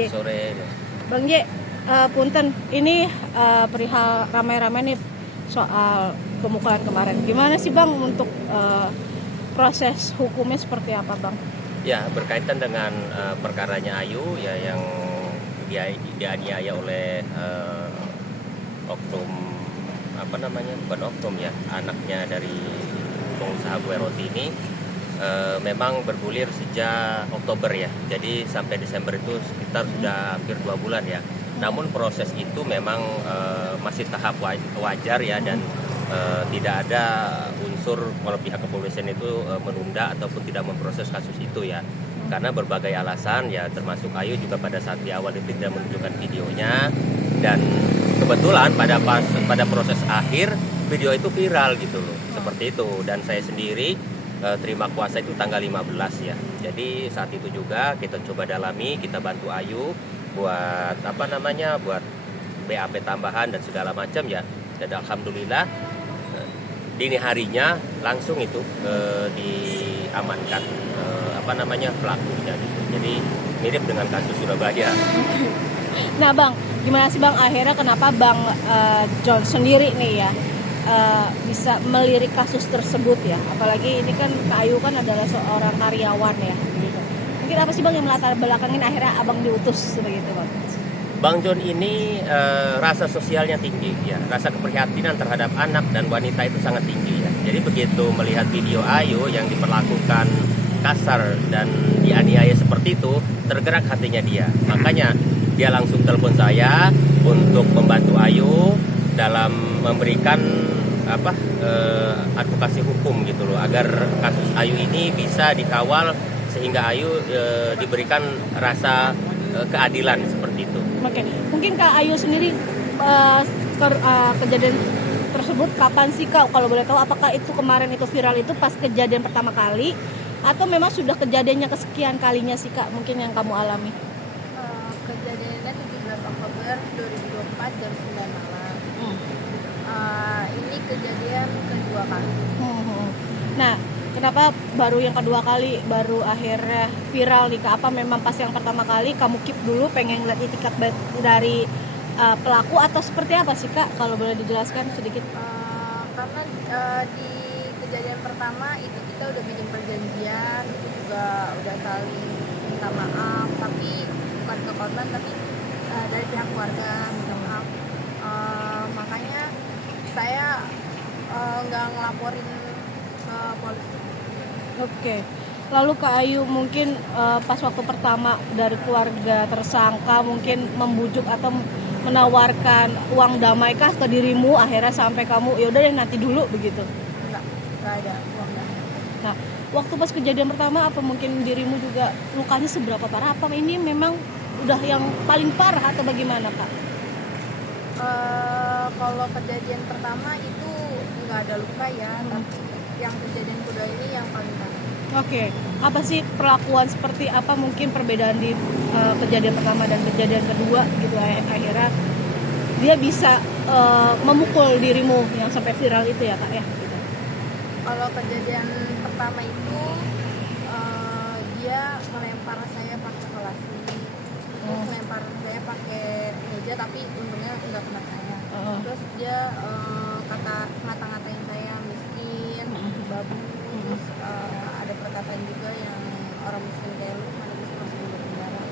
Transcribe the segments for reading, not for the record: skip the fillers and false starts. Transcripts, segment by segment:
Ye. Sore. Bang Ye, punten, ini perihal ramai-ramai nih soal pemukulan kemarin. Gimana sih Bang untuk proses hukumnya seperti apa Bang? Ya, berkaitan dengan perkaranya Ayu ya yang dia dianiaya oleh oknum bukan oknum ya, anaknya dari pengusaha kue roti ini memang bergulir sejak Oktober ya. Jadi sampai Desember itu sekitar sudah hampir 2 bulan ya. Namun proses itu memang masih tahap wajar ya, dan tidak ada unsur kalau pihak kepolisian itu menunda ataupun tidak memproses kasus itu ya. Karena berbagai alasan ya, termasuk Ayu juga pada saat di awal itu tidak menunjukkan videonya, dan kebetulan pada proses akhir video itu viral gitu loh. Seperti itu, dan saya sendiri terima kuasa itu tanggal 15 ya. Jadi saat itu juga kita coba dalami, kita bantu Ayu buat buat BAP tambahan dan segala macam ya. Dan alhamdulillah dini harinya langsung itu diamankan pelakunya gitu. Jadi mirip dengan kasus Surabaya. Nah Bang, gimana sih Bang akhirnya kenapa Bang John sendiri nih ya bisa melirik kasus tersebut ya? Apalagi ini kan Kak Ayu kan adalah seorang karyawan ya gitu. Mungkin apa sih Bang yang melatar belakangin akhirnya Abang diutus begitu Bang? Bang John ini rasa sosialnya tinggi ya, rasa keprihatinan terhadap anak dan wanita itu sangat tinggi ya. Jadi begitu melihat video Ayu yang diperlakukan kasar dan dianiaya seperti itu, tergerak hatinya dia. Makanya dia langsung telepon saya untuk membantu Ayu dalam memberikan advokasi hukum gitu loh, agar kasus Ayu ini bisa dikawal sehingga Ayu diberikan rasa keadilan seperti itu. Oke, mungkin Kak Ayu sendiri kejadian tersebut kapan sih Kak? Kalau boleh tahu, apakah itu kemarin itu viral itu pas kejadian pertama kali atau memang sudah kejadiannya kesekian kalinya sih Kak mungkin yang kamu alami? Kejadiannya 17 Oktober 2024 jam 9 malam. Ini kejadian kedua kali. Nah, kenapa baru yang kedua kali baru akhirnya viral nih Kak? Apa memang pas yang pertama kali kamu keep dulu pengen lihat itikat dari pelaku atau seperti apa sih Kak? Kalau boleh dijelaskan sedikit. Karena di kejadian pertama itu kita udah bikin perjanjian, itu juga udah saling minta maaf, tapi bukan ke korban tapi dari pihak keluarga minta maaf. Makanya saya nggak ngelaporin ke polisi. Oke. Lalu Kak Ayu mungkin pas waktu pertama dari keluarga tersangka mungkin membujuk atau menawarkan uang damai kah ke dirimu akhirnya sampai kamu ya udah deh nanti dulu begitu? Nggak ada uang damai. Nah, waktu pas kejadian pertama apa mungkin dirimu juga lukanya seberapa parah? Apa ini memang udah yang paling parah atau bagaimana Kak? Kalau kejadian pertama itu nggak ada luka ya, tapi yang kejadian kedua ini yang paling parah. Oke, apa sih perlakuan seperti apa mungkin perbedaan di kejadian pertama dan kejadian kedua gitu akhirnya dia bisa memukul dirimu yang sampai viral itu ya Kak ya? Gitu. Kalau kejadian pertama itu dia melempar saya pakai selasi, terus melempar saya pakai meja tapi untungnya nggak kena saya. Terus dia ngata-ngatain saya miskin, babu, terus ada perkataan juga yang orang miskin kayak lu mana bisa masuk di penjara.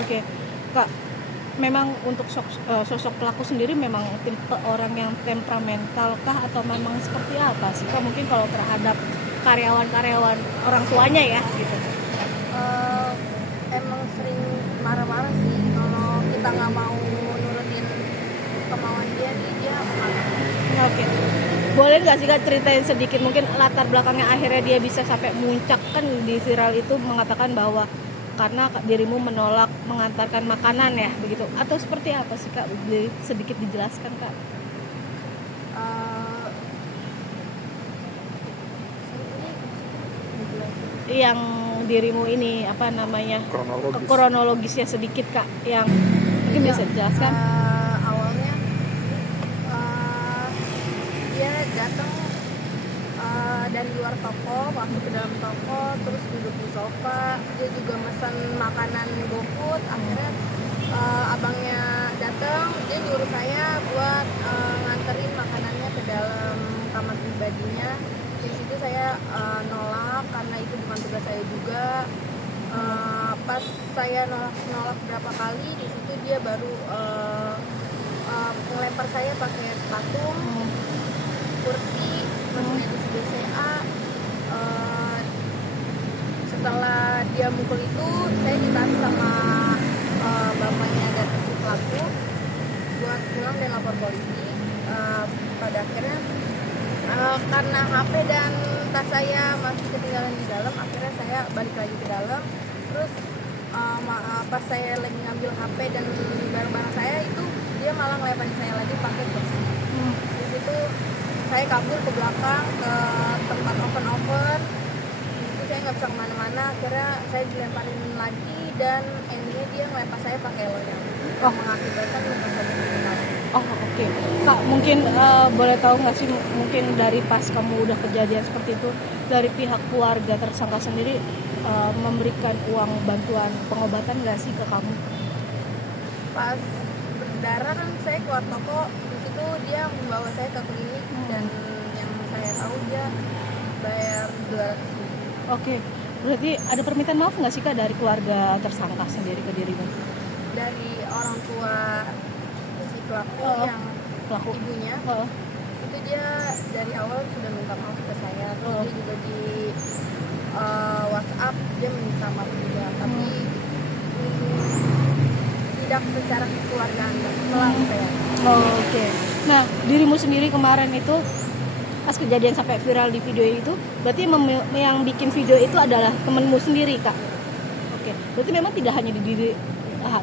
Oke. Kak, memang untuk sosok pelaku sendiri memang tipe orang yang temperamental kah atau memang seperti apa sih Kak? Mungkin kalau terhadap karyawan-karyawan orang tuanya ya gitu. Emang sering marah-marah sih, kalau kita nggak mau nurutin kemauan dia marah. Oke. Boleh nggak sih Kak ceritain sedikit mungkin latar belakangnya akhirnya dia bisa sampai muncak kan di viral itu mengatakan bahwa karena dirimu menolak mengantarkan makanan ya begitu atau seperti apa sih Kak? Sedikit dijelaskan Kak. Yang dirimu ini kronologisnya sedikit Kak yang mungkin bisa dijelaskan. Awalnya dia datang dari luar toko masuk ke dalam toko terus duduk di sofa, dia juga pesan makanan GoFood, akhirnya menolak berapa kali, di situ dia baru melempar saya pakai patung, kursi, maksudnya kursi BCA. Setelah dia mukul itu, saya ditarik sama bapaknya dan si pelaku buat pulang dan lapor polisi. Pada akhirnya karena HP dan tas saya masih ketinggalan di dalam, akhirnya saya balik lagi ke dalam. Terus pas saya lagi ngambil HP dan barang-barang saya itu, dia malah ngelemparin saya lagi pakai kursi. Di situ saya kabur ke belakang ke tempat oven. Di situ saya nggak bisa kemana-mana. Akhirnya saya dilemparin lagi dan endingnya dia ngelempar saya pakai loyang. Mengakibatkan luka saya meninggal. Oh oke. Kak, mungkin boleh tahu nggak sih, mungkin dari pas kamu udah kejadian seperti itu, dari pihak keluarga tersangka sendiri memberikan uang bantuan pengobatan nggak sih ke kamu? Pas berdarah kan saya keluar toko, di situ dia membawa saya ke klinik dan yang saya tahu dia bayar 200.000. Oke. Berarti ada permintaan maaf nggak sih Kak dari keluarga tersangka sendiri ke dirimu? Dari orang tua si pelaku yang Pelaku. ibunya, Oh. itu dia dari awal sudah minta maaf ke saya. Terus dia juga di WhatsApp dia minta maaf juga, tapi tidak secara kekeluargaan melalui saya. Oke. Nah, dirimu sendiri kemarin itu pas kejadian sampai viral di video itu, berarti yang bikin video itu adalah temenmu sendiri, Kak. Oke. Berarti memang tidak hanya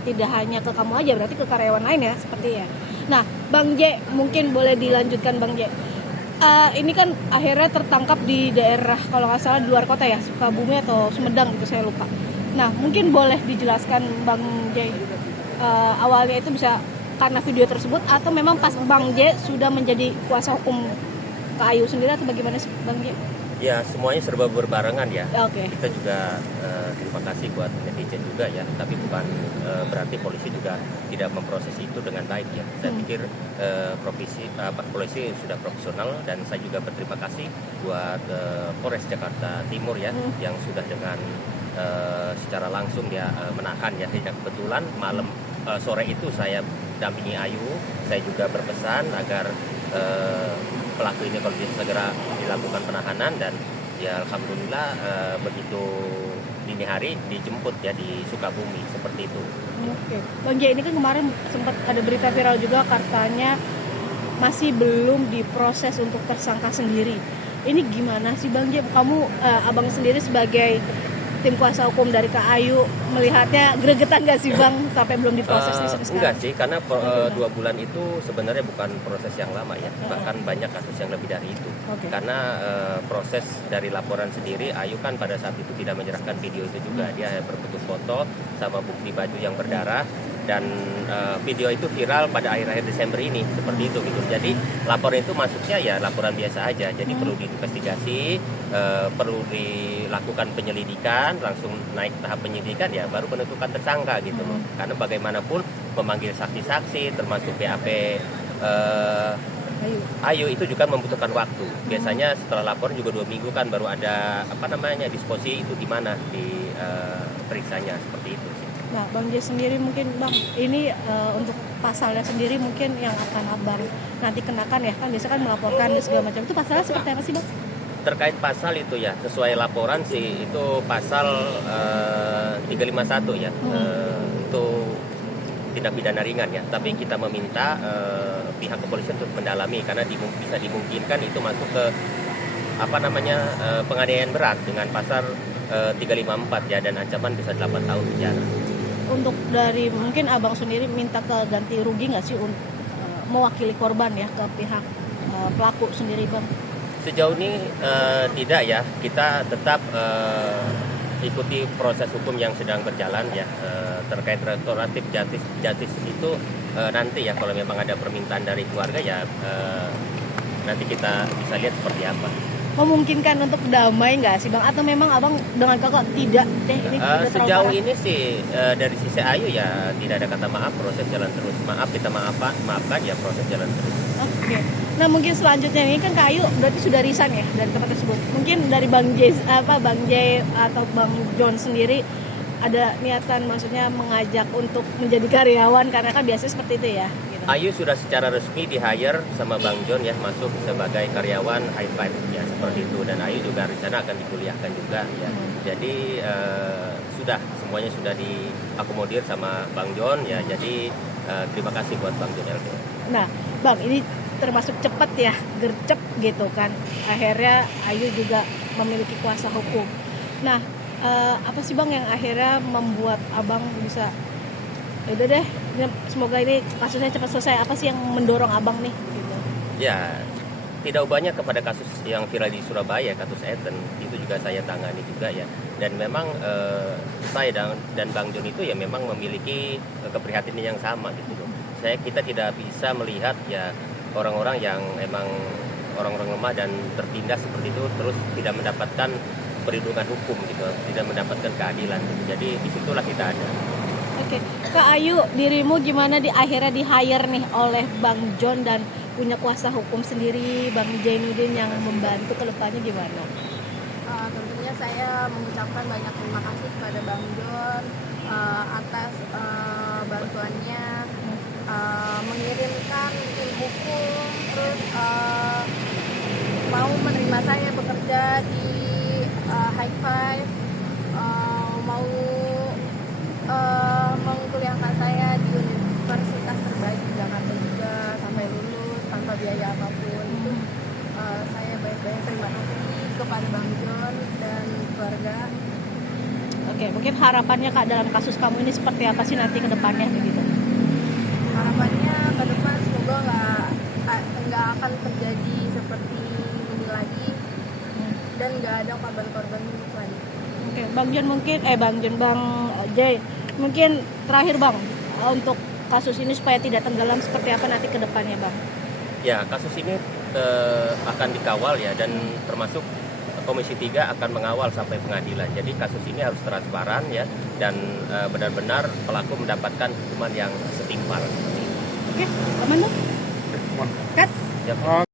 tidak hanya ke kamu aja, berarti ke karyawan lain ya, seperti ya. Nah, Bang J, mungkin boleh dilanjutkan Bang J. Ini kan akhirnya tertangkap di daerah kalau nggak salah di luar kota ya, Sukabumi atau Sumedang gitu, saya lupa. Nah, mungkin boleh dijelaskan Bang J, awalnya itu bisa karena video tersebut atau memang pas Bang J sudah menjadi kuasa hukum ke Ayu sendiri atau bagaimana sih Bang J? Ya semuanya serba berbarengan ya. Oke. Kita juga terima kasih buat netizen juga ya, tapi bukan berarti polisi juga tidak memproses itu dengan baik ya. Saya pikir polisi sudah profesional dan saya juga berterima kasih buat Polres Jakarta Timur ya, yang sudah dengan secara langsung dia menahan ya. Dan kebetulan sore itu saya dampingi Ayu, saya juga berpesan agar pelaku ini kalau bisa segera dilakukan penahanan, dan ya alhamdulillah begitu dini hari dijemput ya di Sukabumi seperti itu. Oke. Bang J, ini kan kemarin sempat ada berita viral juga katanya masih belum diproses untuk tersangka sendiri. Ini gimana sih Bang J? Kamu abang sendiri sebagai tim kuasa hukum dari Kak Ayu melihatnya gregetan nggak sih Bang sampai belum diproses nih sampai sekarang? Enggak sih, karena 2 bulan itu sebenarnya bukan proses yang lama ya, bahkan banyak kasus yang lebih dari itu. Karena proses dari laporan sendiri, Ayu kan pada saat itu tidak menyerahkan video itu juga, dia berbentuk foto sama bukti baju yang berdarah, dan video itu viral pada akhir-akhir Desember ini seperti itu gitu. Jadi laporan itu masuknya ya laporan biasa aja, jadi perlu diinvestigasi, perlu dilakukan penyelidikan, langsung naik tahap penyidikan ya baru penentukan tersangka gitu loh. Karena bagaimanapun memanggil saksi-saksi termasuk BAP Ayu itu juga membutuhkan waktu. Biasanya setelah lapor juga 2 minggu kan baru ada disposisi itu di mana di periksanya seperti itu sih. Nah, Bang J sendiri mungkin Bang, ini untuk pasalnya sendiri mungkin yang akan Abang nanti kenakan ya, kan biasa kan melaporkan dan segala macam. Itu pasalnya seperti apa sih Bang? Terkait pasal itu ya, sesuai laporan sih itu pasal 351 ya. Itu tindak pidana ringan ya, tapi kita meminta pihak kepolisian untuk mendalami karena bisa dimungkinkan itu masuk ke penganiayaan berat dengan pasal 354 ya, dan ancaman bisa 8 tahun penjara. Untuk dari mungkin Abang sendiri minta ke ganti rugi nggak sih mewakili korban ya ke pihak pelaku sendiri Bang? Sejauh ini tidak ya, kita tetap ikuti proses hukum yang sedang berjalan ya. Terkait restoratif justice itu nanti ya kalau memang ada permintaan dari keluarga ya nanti kita bisa lihat seperti apa. Memungkinkan untuk damai nggak sih Bang? Atau memang Abang dengan kakak tidak deh ini sejauh ini sih dari sisi Ayu ya tidak ada kata maaf, proses jalan terus. Maaf kita maafkan ya, proses jalan terus. Oke. Nah mungkin selanjutnya ini kan Kak Ayu berarti sudah resign ya dari tempat tersebut. Mungkin dari Bang J atau Bang John sendiri ada niatan maksudnya mengajak untuk menjadi karyawan karena kan biasanya seperti itu ya gitu. Ayu sudah secara resmi di hire sama Bang John ya, masuk sebagai karyawan High Five ya, seperti itu. Dan Ayu juga rencana akan dikuliahkan juga ya. Jadi sudah semuanya sudah diakomodir sama Bang John ya. Jadi terima kasih buat Bang John LD. Nah, Bang, ini termasuk cepat ya, gercep gitu kan. Akhirnya Ayu juga memiliki kuasa hukum. Nah, apa sih Bang yang akhirnya membuat Abang bisa udah deh, semoga ini kasusnya cepat selesai. Apa sih yang mendorong Abang nih gitu? Ya, tidak banyak kepada kasus yang viral di Surabaya, kasus Eden itu juga saya tangani juga ya. Dan memang saya dan Bang John itu ya memang memiliki keprihatinan yang sama gitu loh. Kita tidak bisa melihat ya orang-orang yang emang orang-orang lemah dan tertindas seperti itu terus tidak mendapatkan perlindungan hukum gitu, tidak mendapatkan keadilan gitu. Jadi disitulah kita ada. Oke, Kak Ayu, dirimu gimana akhirnya di hire nih oleh Bang John dan punya kuasa hukum sendiri, Bang Jainuddin yang membantu ke depannya gimana? Tentunya saya mengucapkan banyak terima kasih kepada Bang John atas bantuannya, mengirimkan tim hukum, terus mau menerima saya bekerja di High Five, mau mengkuliahkan saya di universitas terbaik di Jakarta juga sampai lulus tanpa biaya apapun. Itu saya banyak-banyak terima kasih kepada Bang John dan keluarga. Oke, mungkin harapannya Kak dalam kasus kamu ini seperti apa sih nanti ke depannya begitu? Harapannya ke depan semoga nggak akan terjadi seperti ini lagi dan nggak ada korban-korban lagi. Oke, Bang John mungkin Bang Jay, mungkin terakhir Bang untuk kasus ini supaya tidak tenggelam seperti apa nanti ke depannya Bang? Ya, kasus ini akan dikawal ya, dan termasuk Komisi 3 akan mengawal sampai pengadilan. Jadi kasus ini harus transparan ya, dan benar-benar pelaku mendapatkan hukuman yang setimpal. Oke, aman dong? Cut. Ya.